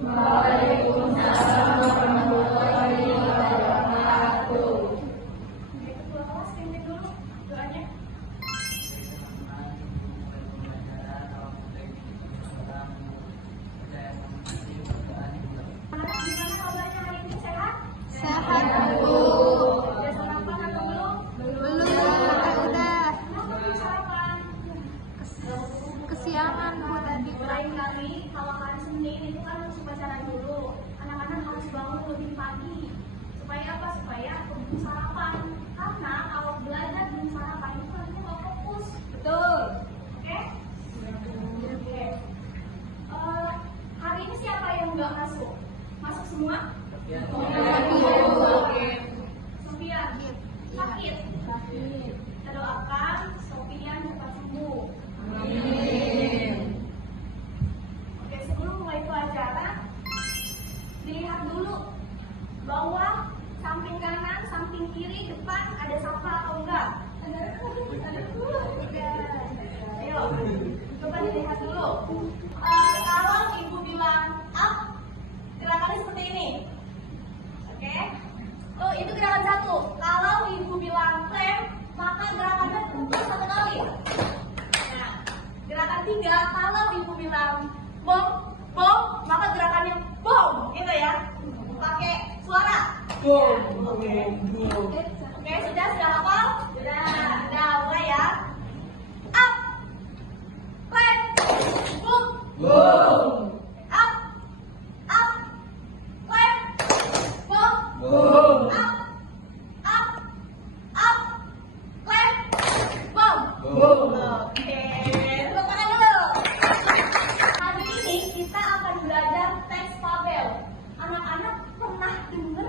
Waalaikumsalam warahmatullahi wabarakatuh. Ketua kelas pimpin dulu doanya. Gimana kabarnya hari ini, sehat? Sehat, Bu. Udah sarapan atau belum? Belum, udah. Kenapa belum sarapan? Kesiangan, Bu, tadi. Lain kali kalau hari Senin itu kan harus upacara dulu. Anak-anak harus bangun lebih pagi. Supaya apa? Supaya keburu sarapan. Karena kalau belajar belum sarapan itu nanti nggak fokus. Betul. Oke? Oke. Hari ini siapa yang nggak masuk? Masuk semua? Sofia sakit. Kita doakan Sofia cepat sembuh. Oke, sebelum mulai pelajaran, dilihat dulu bawah, samping kanan, samping kiri, depan ada sapa atau enggak? Ada dulu. Ayo, coba dilihat dulu. Kalau ibu bilang up, gerakannya seperti ini. Oke? Oh, itu gerakan satu. Kalau ibu bilang clap, maka gerakannya putar satu kali. Nah, gerakan tiga, kalau ibu bilang bom, maka gerakannya bom, gitu ya. Pakai suara. Oke, sudah hafal? Sudah, mulai ya. Up, clap, boom. Up, clap, boom. Up, clap, boom. Oke, tepuk tangan dulu. Hari ini kita akan belajar teks fabel. Anak-anak pernah dengar,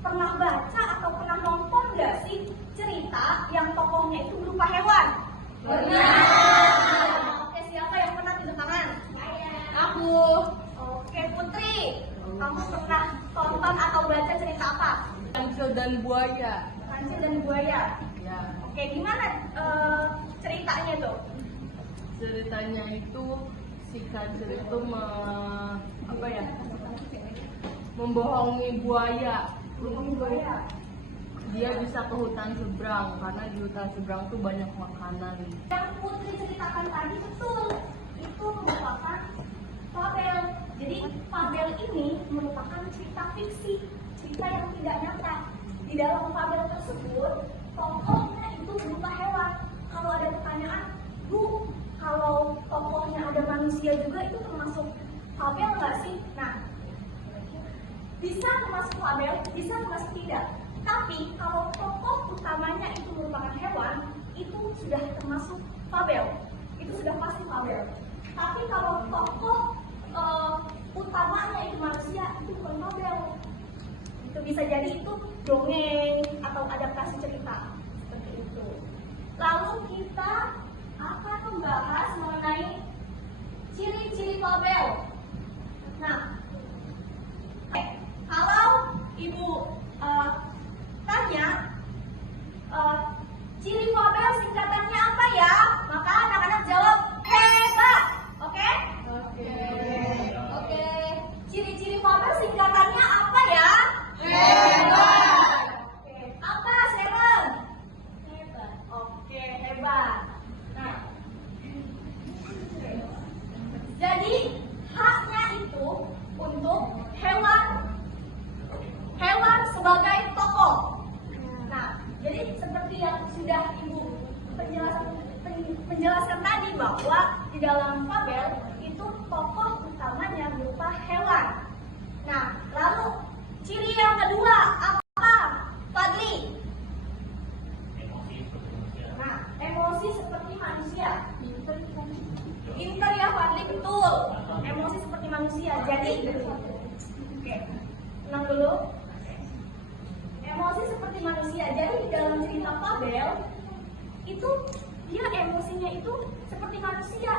pernah baca atau pernah nonton nggak sih cerita yang tokohnya itu berupa hewan? Oke, siapa yang pernah tunjuk tangan? Aku. Oke, Putri. Kamu pernah tonton atau baca cerita apa? Kancil dan buaya. Kancil dan buaya. Ya, Oke, gimana ceritanya tuh? ceritanya itu si kancil itu membohongi buaya. Buaya. Dia bisa ke hutan seberang karena di hutan seberang tuh banyak makanan. Yang Putri ceritakan tadi betul, itu merupakan fabel. Jadi fabel ini merupakan cerita fiksi, cerita yang tidak nyata. Di dalam fabel tersebut, tokohnya itu berupa hewan. Kalau ada pertanyaan, Bu, kalau tokohnya ada manusia juga itu termasuk fabel nggak sih? Nah, bisa termasuk fabel, bisa termasuk tidak. Tapi kalau tokoh utamanya itu merupakan hewan, itu sudah termasuk fabel. Itu sudah pasti fabel. Tapi kalau tokoh utamanya itu manusia, itu bukan fabel. Itu bisa jadi itu dongeng atau adaptasi cerita. Seperti itu. Lalu kita akan membahas mengenai ciri-ciri fabel. Nah, kalau ibu tanya ciri fabel singkatannya apa ya? Maka anak-anak jawab hebat. Oke? Oke. Ciri-ciri fabel singkatannya apa ya? Hebat. Oke. Apa, Sharon? Hebat. Oke, hebat. Nah, jadi haknya itu untuk hewan sebagai tokoh. Nah, jadi seperti yang sudah ibu penjelaskan tadi bahwa di dalam fabel itu tokoh utamanya berupa hewan. Nah, lalu ciri yang kedua apa, Fadli? Nah, emosi seperti manusia. Pinter ya Fadli, betul. Emosi seperti manusia. Jadi, oke, tenang dulu. Emosi seperti manusia. Jadi di dalam cerita fabel itu dia emosinya itu seperti manusia.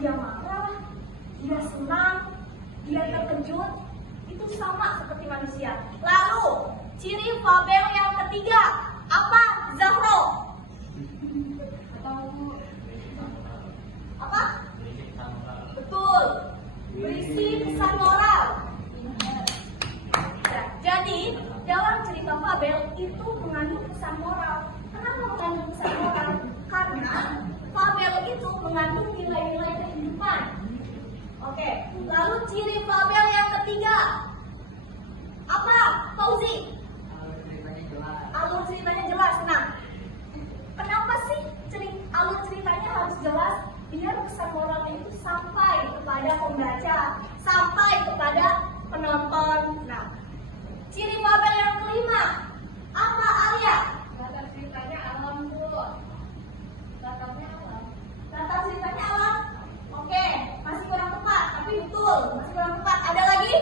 Dia marah, dia senang, dia terkejut, itu sama seperti manusia. Lalu ciri fabel yang ketiga apa, Zahro? Apa? Betul. Berisi pesan moral. ciri fabel yang ketiga. Apa, Fauzi? Alur ceritanya jelas. Nah, kenapa sih alur ceritanya harus jelas? Biar pesan moralnya itu sampai kepada pembaca, sampai kepada penonton. Nah, ciri fabel yang kelima. Apa, Arya? Latar ceritanya alam dulu. Latarnya alam. Latar ceritanya alam. Oke, masih kurang tepat, tapi betul. Masih kurang tepat. Ada lagi?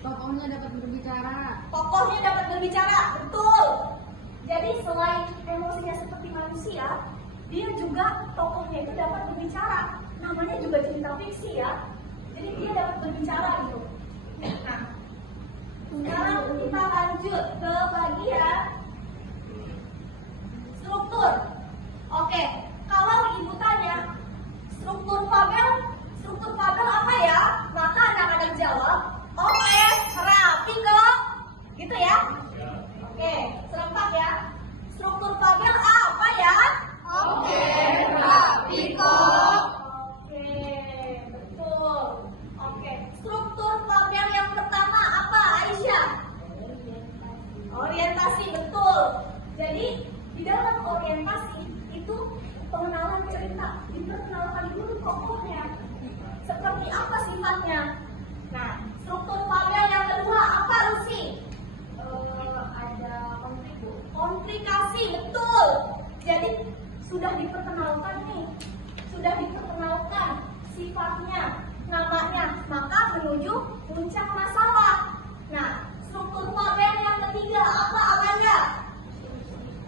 Tokohnya dapat berbicara. Tokohnya dapat berbicara, betul. Jadi selain emosinya seperti manusia, dia juga tokohnya itu dapat berbicara. Namanya juga cerita fiksi ya. Jadi dia dapat berbicara gitu. Nah, sekarang kita lanjut ke bagian struktur. Oke, kalau ibu tanya struktur fabel apa ya? Maka anak-anak jawab, oke, rapi kok. Gitu ya? Oke, serempak ya. Struktur fabel apa ya? Oke, rapi kok. Oke, betul. Oke, struktur fabel yang pertama apa, Aisyah? Orientasi, betul. Jadi, di dalam orientasi itu pengenalan cerita. Diperkenalkan dulu tokohnya. Seperti apa sifatnya? Nah, struktur fabel yang kedua apa, Rusi? Ada konflik, Bu. Komplikasi, betul. Jadi sudah diperkenalkan nih, sudah diperkenalkan sifatnya, namanya, maka menuju puncak masalah. Nah, struktur fabel yang ketiga apa, Amanda?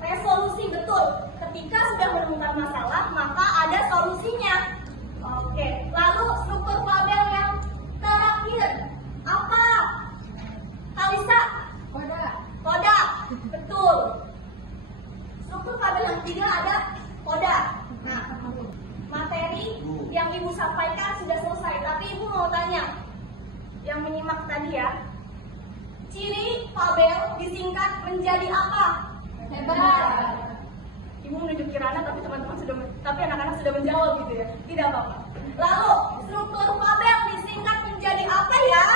Resolusi, betul. Ketika sudah menemukan masalah, maka ada solusinya. Oke, lalu struktur fabel yang terakhir apa? Kalisa? Koda, betul. Struktur fabel yang ketiga ada koda. Nah, materi yang ibu sampaikan sudah selesai, tapi ibu mau tanya, yang menyimak tadi ya, ciri fabel disingkat menjadi apa? Hebat. Ibu menunjuk Kirana, tapi anak-anak sudah menjawab gitu ya. Tidak apa-apa. Lalu struktur fabel disingkat menjadi apa ya?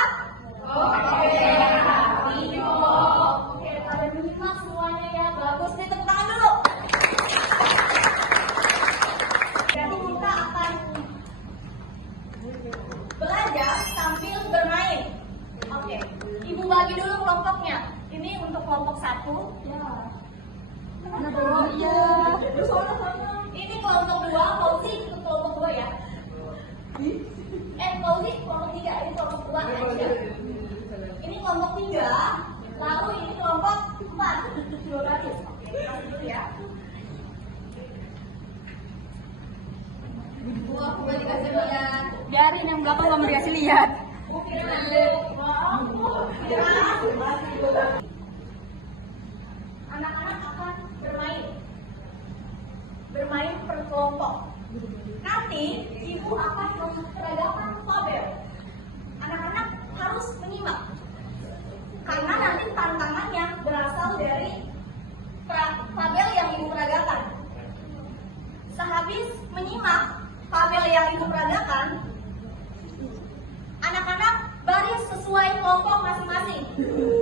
Oke, pada menyimak semuanya ya. Bagus, nih tepuk tangan dulu. Jadi kita akan belajar sambil bermain. Oke, ibu bagi dulu kelompoknya. Ini untuk kelompok 1. Ini kelompok 2, Fauzi untuk kelompok 2 ya. Fauzi kelompok 3, ini kelompok 2 aja. Ini kelompok 3, lalu ini kelompok 4. 2 baris. Oke, kasih dulu ya. Aku balik kasih lihat. Biarin yang belakang kamu dikasih lihat. Anak-anak akan bermain per kelompok. Nanti ibu akan memperagakan fabel. Anak-anak harus menyimak, karena nanti tantangannya berasal dari fabel yang ibu peragakan. Sehabis menyimak fabel yang ibu peragakan, anak-anak baris sesuai kelompok masing-masing.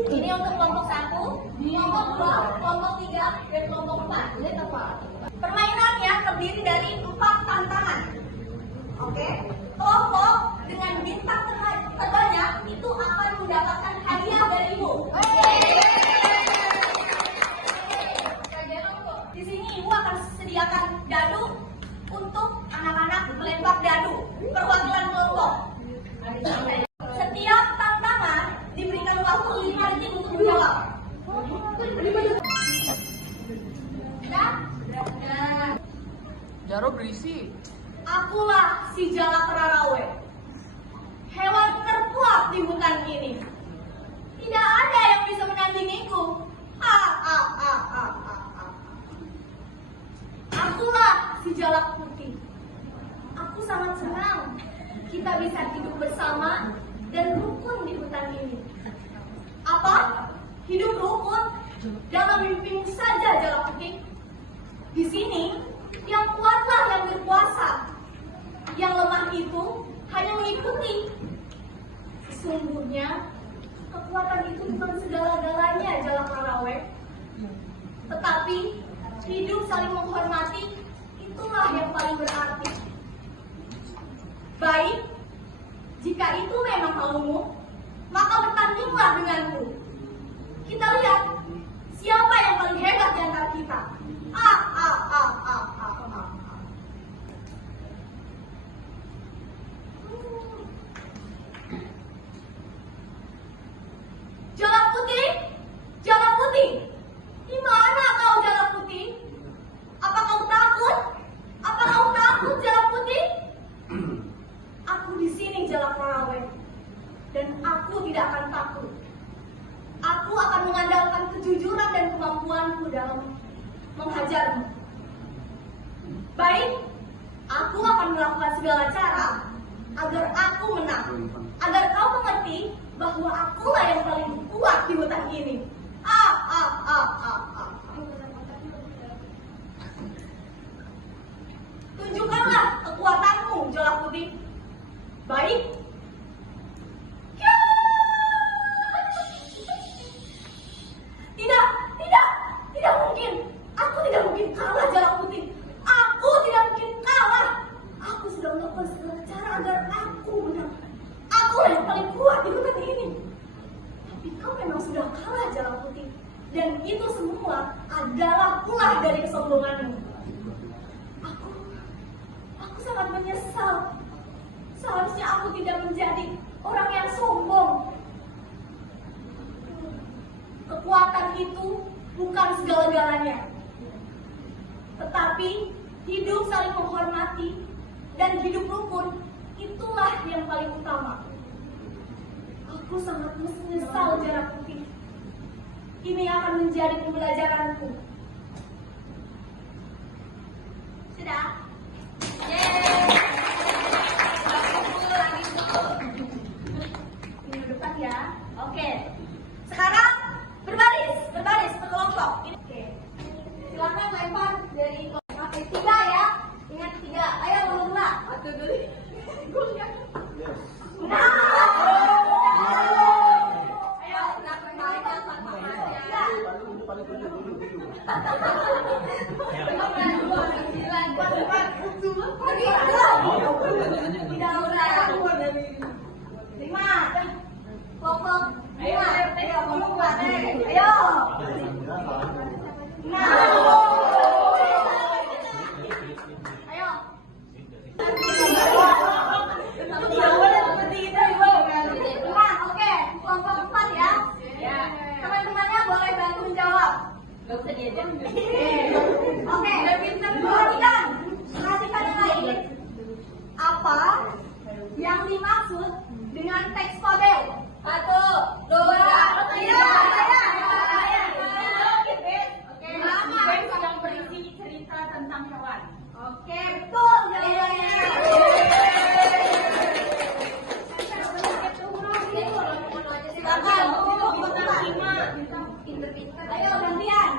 Ini untuk kelompok 1, kelompok 2, kelompok 3, dan kelompok 4. Permainannya terdiri dari 4 tantangan. Oke, kelompok dengan bintang terbanyak itu akan mendapatkan hadiah dari ibu. Di sini ibu akan sediakan dadu untuk anak-anak melempar dadu perwakilan kelompok. Setiap tantangan diberikan waktu 5 detik untuk menjawab. Jaro berisi. Akulah si Jalak Rarawe, hewan terkuat di hutan ini. Tidak ada yang bisa menandingiku. Akulah si Jalak Putih. Aku sangat senang kita bisa hidup bersama dan rukun di hutan ini. Apa? Hidup rukun? Dalam mimpimu saja, Jalak Putih. Di sini, yang kuatlah yang berkuasa. Yang lemah itu hanya mengikuti. Sesungguhnya kekuatan itu bukan segala-galanya Jalak Rarawe, tetapi hidup saling menghormati itulah yang paling berarti. Baik, jika itu memang maumu, maka bertandinglah denganku. Kita lihat siapa yang paling hebat di antara kita. Jalak Putih, Jalak Putih, di mana kau Jalak Putih? Apa kau takut? Apa kau takut Jalak Putih? Aku di sini Jalak Rarawe, dan aku tidak akan takut. Aku akan mengandalkan kejujuran dan kemampuanku dalam menghajarmu. Baik, aku akan melakukan segala cara agar aku menang, agar kau mengerti bahwa akulah yang paling kuat di hutan ini. Tunjukkanlah kekuatanmu, Jalak Putih. Baik. Tidak mungkin. Aku tidak mungkin kalah, Jalak Putih. Aku tidak mungkin kalah. Aku sudah melakukan segala cara agar aku menang. Aku yang paling kuat di hutan ini. Tapi kau memang sudah kalah, Jalak Putih. Dan itu semua adalah ulah dari kesombonganmu. Aku sangat menyesal. Seharusnya aku tidak menjadi orang yang sombong. Kekuatan itu bukan segala-galanya. Tetapi hidup saling menghormati dan hidup rukun itulah yang paling utama. Aku sangat menyesal, Jalak Putih. Ini akan menjadi pembelajaranku. Sudah? Ini depan ya. Oke. Sekarang berbaris berkelompok. Oke. Silakan lempar dari kelompok 3 ya. Ingat 3. Ayo mulai. 1 dulu. Nah. Ayo, silakan lempar tidak usah. 5. Kelompok 5. Ayo, kelompok 4. Ayo. 6. Ayo. Tidak boleh seperti itu, Ibu. 5. Oke, kelompok 4 ya. Teman-temannya boleh bantu menjawab. Gak usah diajak. Oke, perhatikan yang lain. Apa yang dimaksud dengan teks fabel? 1, 2, 3. Oke, yang berisi cerita tentang hewan. Oke, betul jawabannya. Silakan untuk kelompok 5. Ayo gantian.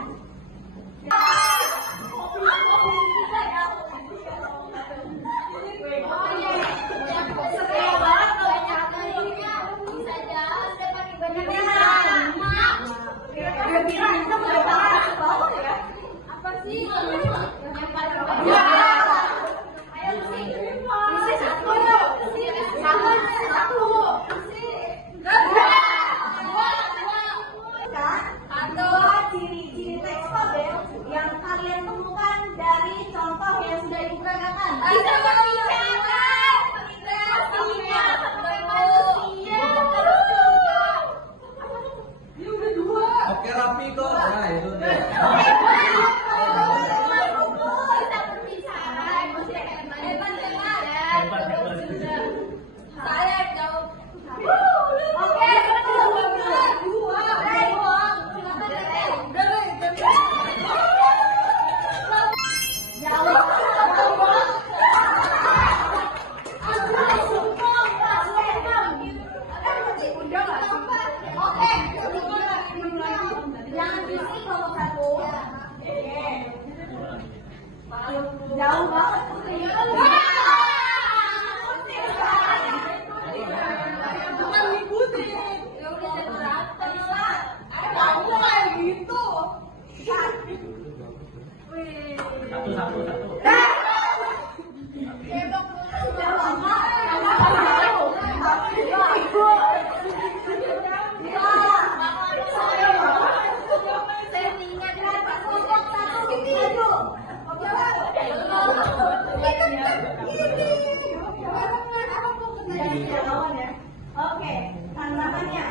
sejarawan ya. Oke, tantangannya.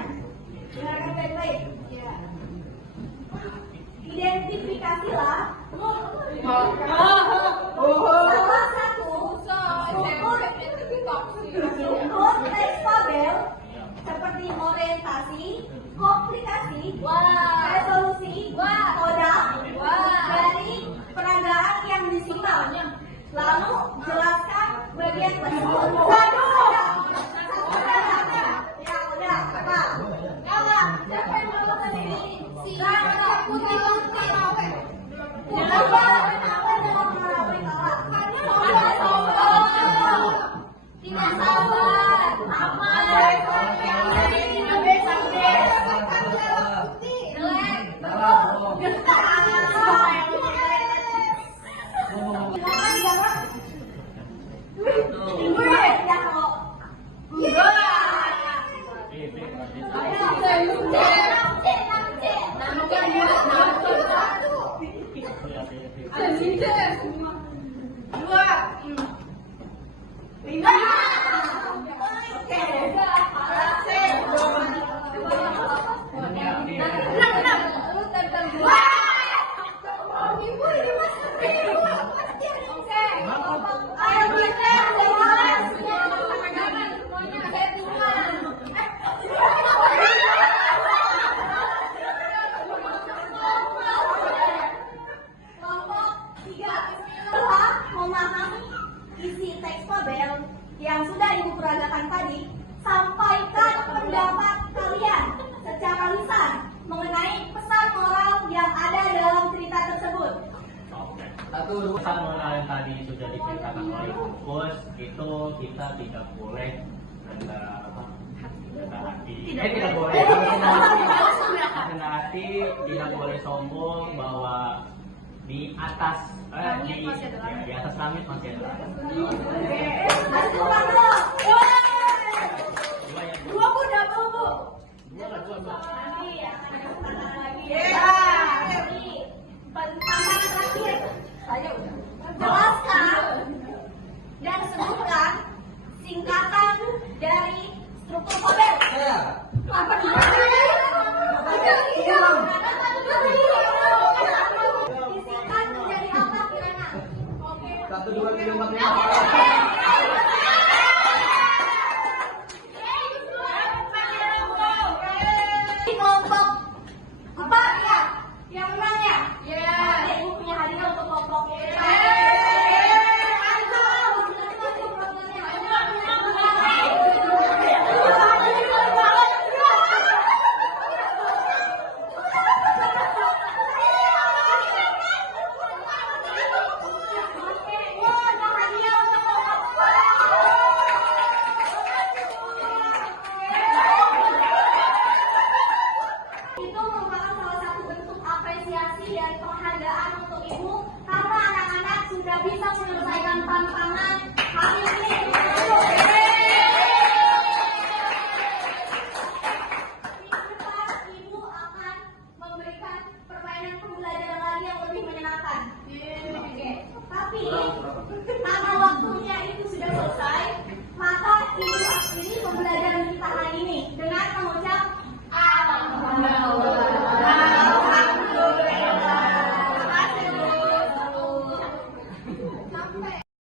Dengarkan baik-baik. Ya. Identifikasilah salah satu struktur teks fabel seperti orientasi, komplikasi, resolusi, kodam dari peragaan yang disimpang. Lalu jelaskan bagian tersebut. Ya udah, Kakak. Kakak, siapa yang mau sendiri? Kakak, putih. Tidak sabar. Memahami isi teks fabel yang sudah Ibu peragakan tadi, sampaikan pendapat kalian secara lisan mengenai pesan moral yang ada dalam cerita tersebut. Satu pesan moral yang tadi sudah diceritakan oleh Bungkus itu kita tidak boleh rendah hati, tidak boleh rendah hati, tidak boleh sombong bahwa di atas di atas langit masih ada. Dua Bu, double Bu. Nanti akan ada tantangan lagi ya. Jadi tantangan terakhir. Jelaskan dan sebutkan singkatan dari struktur fabel. Apa disingkat menjadi apa kiranya? Oke. 1, 2, 3, 4, 5. Di kelompok 4 ya, yang menang ya? Nanti Ibu punya hadiah untuk kelompok. Itu merupakan salah satu bentuk apresiasi dan penghargaan untuk Ibu karena anak-anak sudah bisa menyelesaikan tantangan hari ini.